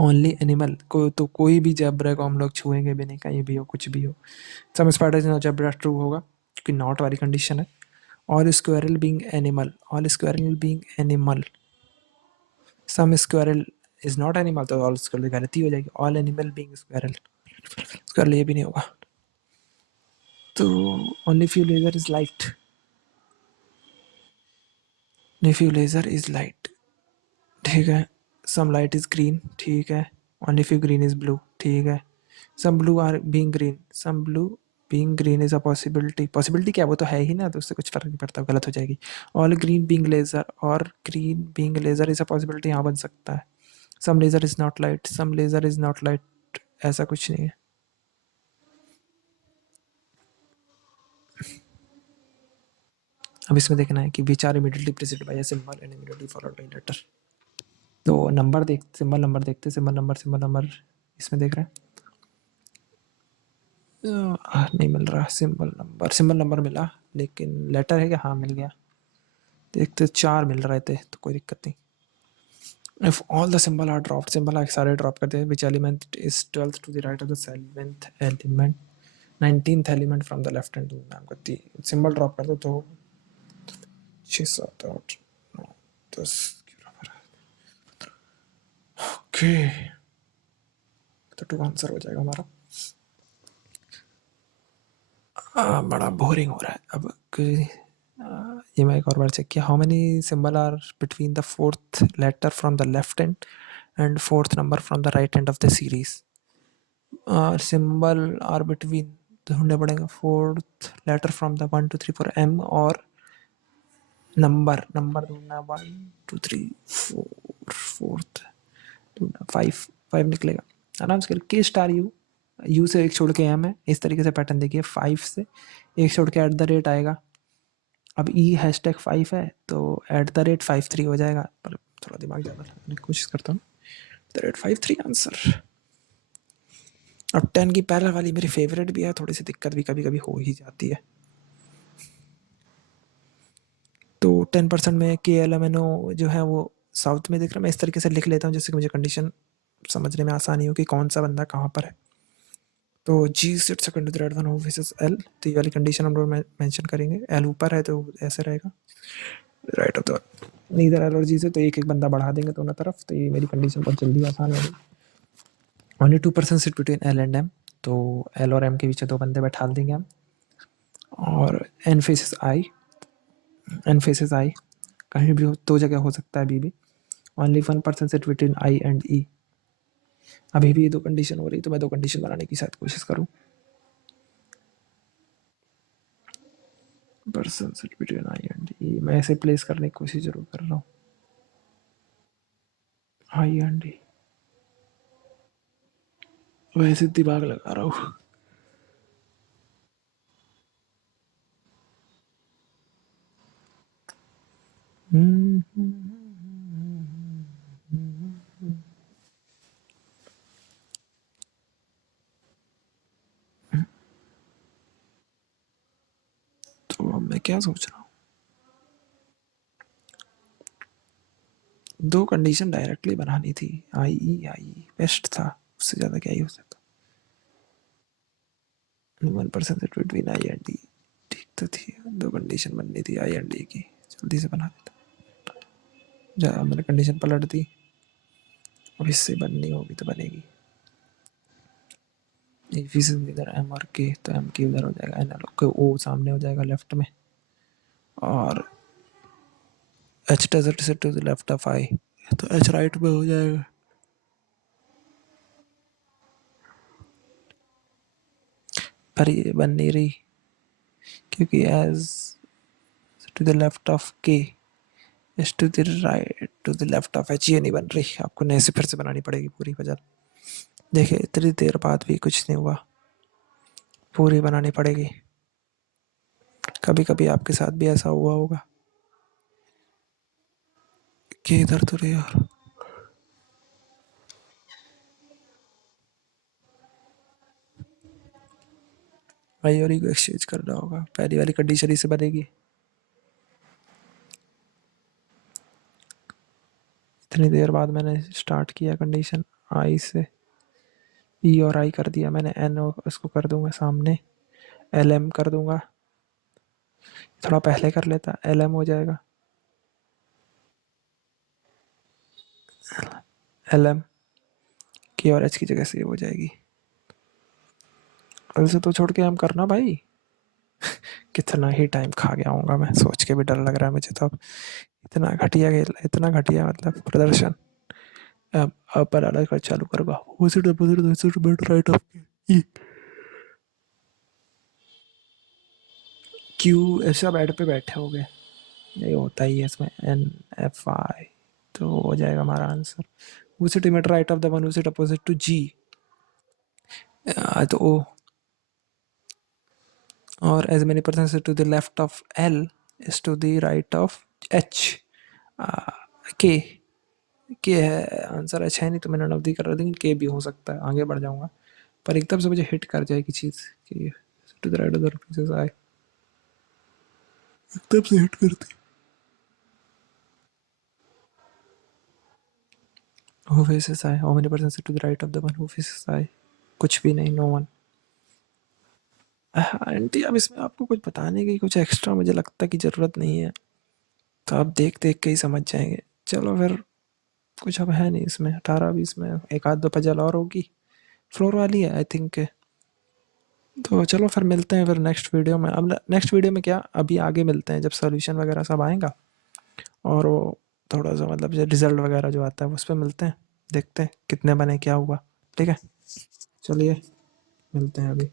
ओनली एनिमल को, तो कोई भी जेब्रा को हम लोग छुएंगे भी नहीं, कहीं भी हो कुछ भी हो। Some spiders no zebra, true होगा क्योंकि नॉट वाली कंडीशन है। All squirrel being animal, all squirrel being animal, some squirrel is not animal, तो ऑल स्क्वायरल गलती हो जाएगी। All animal being squirrel, squirrel ये भी नहीं होगा। तो only few laser is light, few laser is light, ठीक है। सम लाइट इज ग्रीन, ठीक है। Only few green is blue, ठीक है। Some blue are being green, some blue being green is a possibility, possibility क्या, वो तो है ही ना, तो उससे कुछ फर्क नहीं पड़ता, गलत हो जाएगी। ऑल ग्रीन बीइंग लेजर, और green being laser is a possibility, यहाँ बन सकता है। Some laser is not light, some laser is not light, ऐसा कुछ नहीं है। अब इसमें देखना है कि which are immediately preceded by a symbol and immediately followed by letter. तो नंबर देख, सिंबल नंबर देखते, सिंबल नंबर इसमें देख रहे हैं। नहीं मिल रहा सिंबल नंबर मिला, लेकिन लेटर है क्या, हाँ मिल गया। देखते 4 मिल रहे थे तो कोई दिक्कत नहीं। If all the symbol are dropped, symbol आगे सारे ड्रॉप करते हैं, which element is 12th to the right of the 7th element, 19th element from the left hand to नाम करती, सिंबल ड्रॉप कर दो तो 6 7 8 9 10 ओके, तो टू आंसर हो जाएगा हमारा। बड़ा बोरिंग हो रहा है अब ये मैं एक और बार चेक किया। How many symbol are between the fourth letter from the left end and fourth number from the right end of the series. Symbol are between, ढूंढने पड़ेगा fourth letter from the 1 2 3 4 M और number number ढूंढना 1 2 3 4 fourth ढूंढना 5 निकलेगा आराम से। के star you से एक छोड़ के एम है, इस तरीके से पैटर्न देखिए। 5 से एक छोड़ के @ आएगा। अब ई हैशटैग 5 है तो @53 हो जाएगा, पर थोड़ा दिमाग ज़्यादा लगाने की कोशिश करता हूँ। @53 आंसर। अब 10 की पहले वाली मेरी फेवरेट भी है, थोड़ी सी दिक्कत भी कभी कभी हो ही जाती है। तो 10% में KLMNO जो है वो साउथ में दिख रहा है। मैं इस तरीके से लिख लेता हूँ जिससे कि मुझे कंडीशन समझने में आसानी हो कि कौन सा बंदा कहाँ पर है। तो G sit second to the right one who faces L, तो ये वाली कंडीशन हम लोग मेंशन करेंगे। L ऊपर है तो ऐसे रहेगा, right of the neither L और G से, तो एक एक बंदा बढ़ा देंगे दोनों तरफ, तो ये मेरी कंडीशन बहुत जल्दी आसान हो गई। Only 2% sit between L and M, तो L और M के बीच 2 बंदे बैठा देंगे हम। और N फेसेस I कहीं भी 2 जगह हो सकता है अभी भी। Only 1% sit between I and E, अभी भी 2 कंडीशन हो रही, तो मैं 2 कंडीशन बनाने की शायद कोशिश करूँ। Person sit between I and E, मैं ऐसे प्लेस करने की कोशिश जरूर कर रहा हूँ। I एंड E वैसे दिमाग लगा रहा हूँ। तो अब मैं क्या सोच रहा हूँ, 2 कंडीशन डायरेक्टली बनानी थी। आई बेस्ट था, उससे ज़्यादा क्या ही हो सकता। 1% sit between I and D ठीक तो थी, 2 कंडीशन बननी थी I एंड D की, जल्दी से बना देता। मैंने कंडीशन पलट दी, अब इससे बननी होगी तो बनेगी। इफ इज इधर M और K, तो M K उधर हो जाएगा, N L O सामने हो जाएगा लेफ्ट में, और H डेजर्ट से to the left of I, तो H राइट में हो जाएगा। पर ये बन नहीं रही क्योंकि H to the left of K H to the right to the left of H, ये नहीं बन रही। आपको नए से फिर से बनानी पड़ेगी पूरी वजह। देखिए इतनी देर बाद भी कुछ नहीं हुआ, पूरी बनानी पड़ेगी। कभी कभी आपके साथ भी ऐसा हुआ होगा कि इधर तो रे यार, भाई और को एक्सचेंज करना होगा। पहली वाली कंडीशन ही से बनेगी। इतनी देर बाद मैंने स्टार्ट किया कंडीशन I से, E और I कर दिया मैंने, N और इसको कर दूंगा सामने, LM कर दूंगा। थोड़ा पहले कर लेता, LM हो जाएगा, LM K और H की जगह सेव हो जाएगी। कल से तो छोड़ के हम करना भाई। कितना ही टाइम खा गया हूँगा मैं, सोच के भी डर लग रहा है मुझे तो। अब इतना घटिया खेल, इतना घटिया मतलब प्रदर्शन। अब बनाना का चालू करूँगा। राइट ऑफ क्यू, ऐसा बेड पे बैठे हो गए, यही होता ही है इसमें। NFI, तो हो जाएगा हमारा answer. Visit immediate right of the one visit opposite to G, तो O, और as many person to the left of L is to the right of H, K। के है आंसर, H है नहीं तो मैंने नवदी कर रहा था, लेकिन के भी हो सकता है, आगे बढ़ जाऊंगा। पर एकदम से मुझे हिट कर जाएगी चीज़ कि to the right of the pieces आए, एकदम से हिट करती। हु फेसेस आए, how many person sit to the right of the one who faces आए, कुछ भी नहीं, नो वन। आंटी अब इसमें आपको कुछ बताने की कुछ एक्स्ट्रा मुझे लगता कि ज़रूरत नहीं है, तो आप देख देख के ही समझ जाएंगे। चलो फिर, कुछ अब है नहीं इसमें। 18-20 में एक आध दो पजल और होगी, फ्लोर वाली है आई थिंक। तो चलो फिर मिलते हैं फिर नेक्स्ट वीडियो में। अब नेक्स्ट वीडियो में क्या, अभी आगे मिलते हैं जब सोल्यूशन वगैरह सब आएगा, और वो थोड़ा सा मतलब जो रिजल्ट वगैरह जो आता है उस पर मिलते हैं, देखते हैं कितने बने क्या हुआ। ठीक है, चलिए मिलते हैं अभी।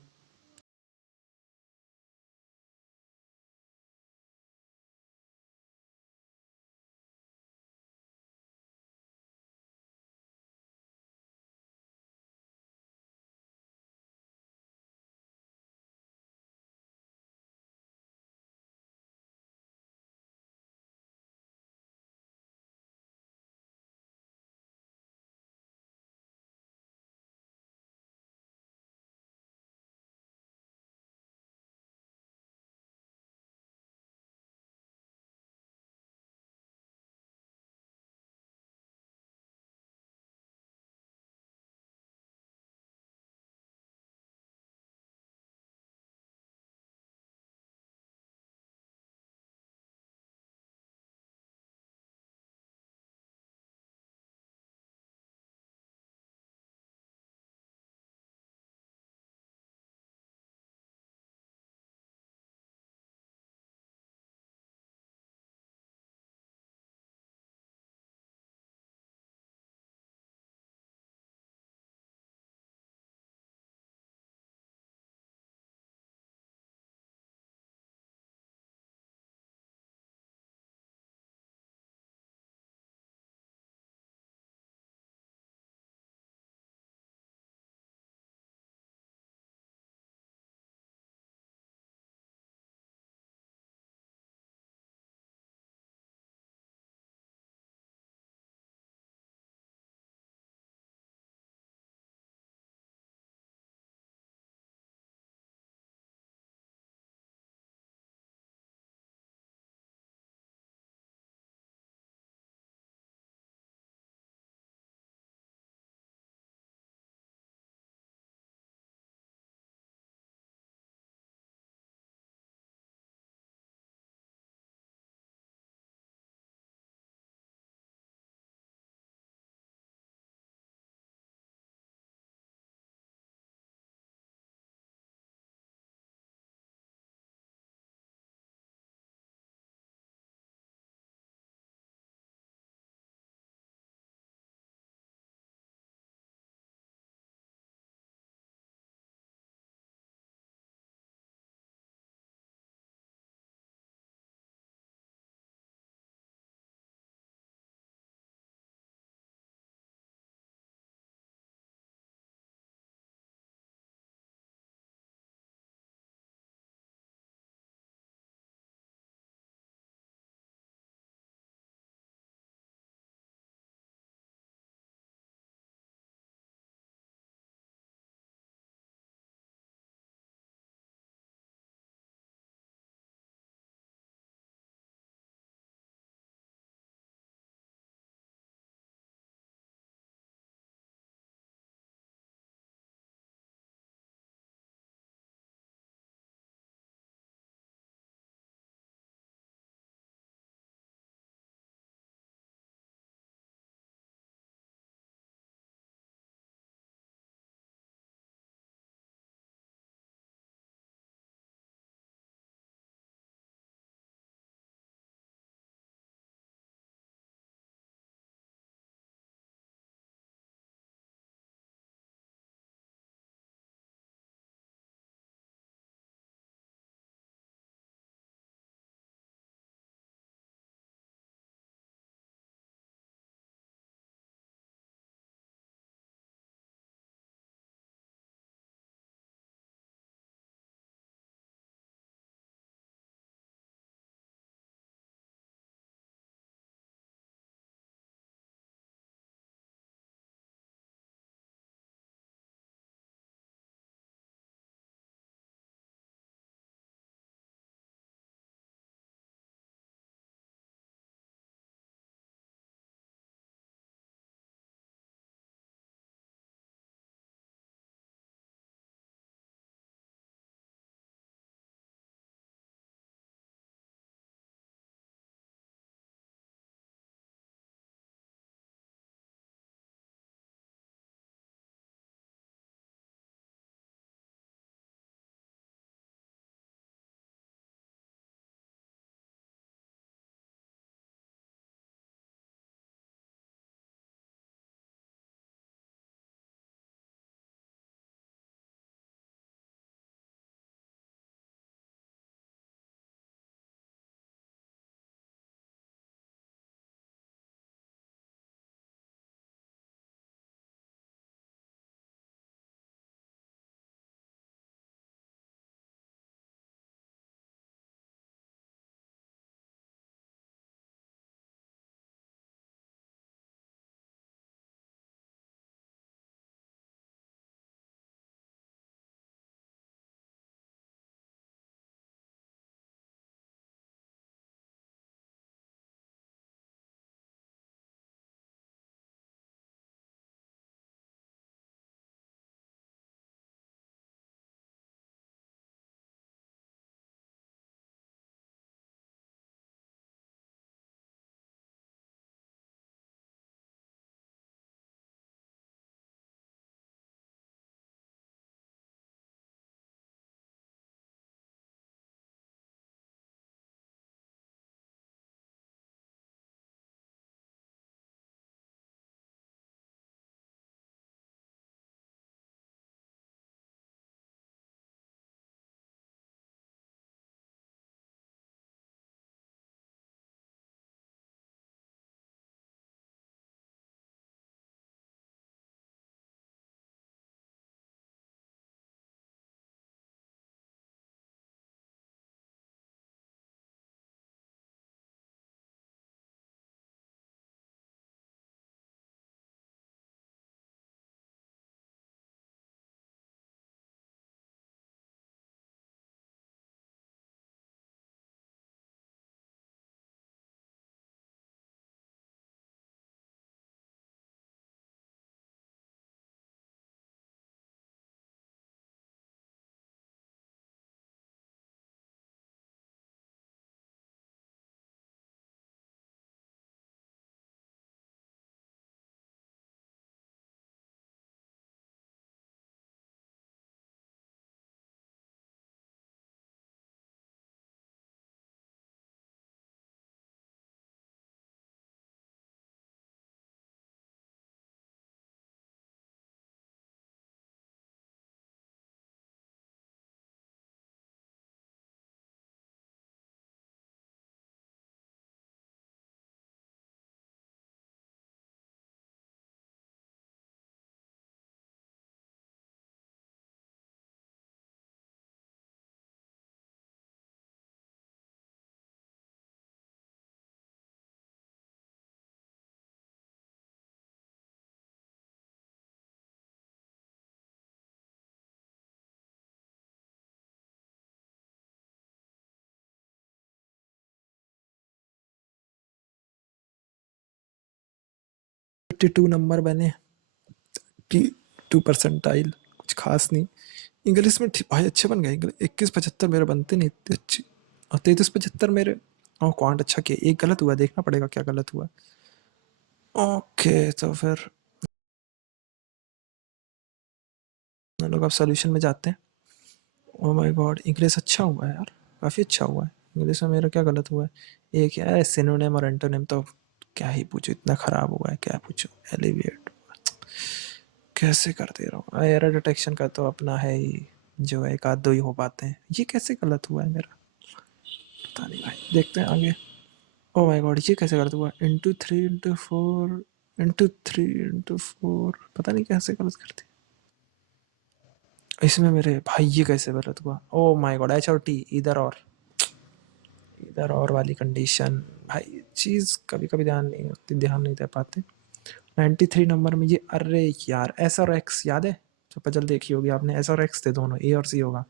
52 नंबर बने, 2 परसेंटाइल, कुछ खास नहीं। इंग्लिश में भाई अच्छे बन गए। 21-75 मेरे बनते नहीं इतने अच्छे, और 33-75 मेरे। और क्वांट अच्छा किया, एक गलत हुआ, देखना पड़ेगा क्या गलत हुआ। ओके तो फिर हम लोग अब सोल्यूशन में जाते हैं। ओ माय गॉड, इंग्लिश अच्छा हुआ है यार, काफ़ी अच्छा हुआ है। इंग्लिश में मेरा क्या गलत हुआ है? एक है सिनोनिम और एंटोनिम, तो क्या ही पूछो, इतना ख़राब हुआ है, क्या पूछो। एलिविएट कैसे कर दे रहा हूँ। एरर डिटेक्शन का तो अपना है ही, जो है एक आध दो ही हो पाते हैं। ये कैसे गलत हुआ है मेरा, पता नहीं भाई, देखते हैं आगे। ओ माय गॉड, ये कैसे गलत हुआ? इंटू 3 इंटू 4 इंटू 3 इंटू 4, पता नहीं कैसे गलत करती इसमें मेरे भाई। ये कैसे गलत हुआ? ओ माय गॉड, एच और टी, इधर और वाली कंडीशन। भाई चीज़ कभी कभी ध्यान नहीं दे पाते। 93 नंबर में ये, अरे यार एस और एक्स याद है, जो पजल देखी होगी आपने, एस और एक्स थे दोनों, ए और सी होगा।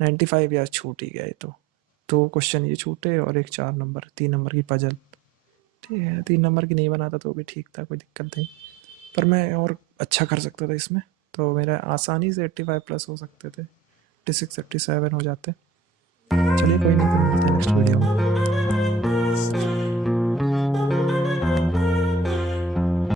95 यार छूट ही गया ये तो। 2 क्वेश्चन ये छूटे और एक 4 नंबर, 3 नंबर की पजल। ठीक है, 3 नंबर की नहीं बनाता तो भी ठीक था, कोई दिक्कत नहीं। पर मैं और अच्छा कर सकता था इसमें, तो मेरा आसानी से 85 प्लस हो सकते थे, 86 87 हो जाते। चलिए कोई नहीं, फिर मिलते हैं नेक्स्ट वीडियो में।